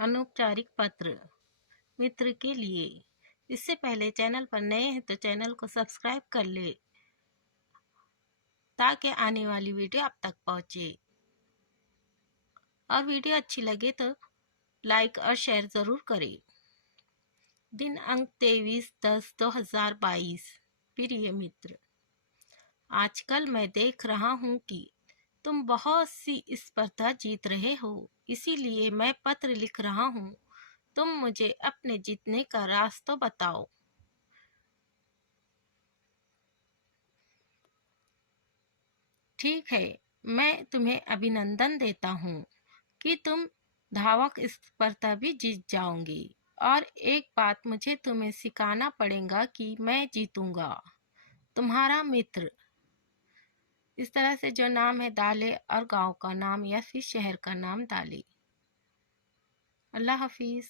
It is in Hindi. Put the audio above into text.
अनौपचारिक पत्र मित्र के लिए। इससे पहले चैनल पर नए हैं तो चैनल को सब्सक्राइब कर ले ताकि आने वाली वीडियो आप तक पहुंचे, और वीडियो अच्छी लगे तो लाइक और शेयर ज़रूर करें। दिनांक 23/10/2022। प्रिय मित्र, आजकल मैं देख रहा हूँ कि तुम बहुत सी स्पर्धा जीत रहे हो, इसीलिए मैं पत्र लिख रहा हूँ। तुम मुझे अपने जीतने का राज तो बताओ। ठीक है, मैं तुम्हें अभिनंदन देता हूँ कि तुम धावक स्पर्धा भी जीत जाओगी, और एक बात मुझे तुम्हें सिखाना पड़ेगा कि मैं जीतूंगा। तुम्हारा मित्र। इस तरह से जो नाम है डालें और गांव का नाम या फिर शहर का नाम डालें। अल्लाह हाफिज।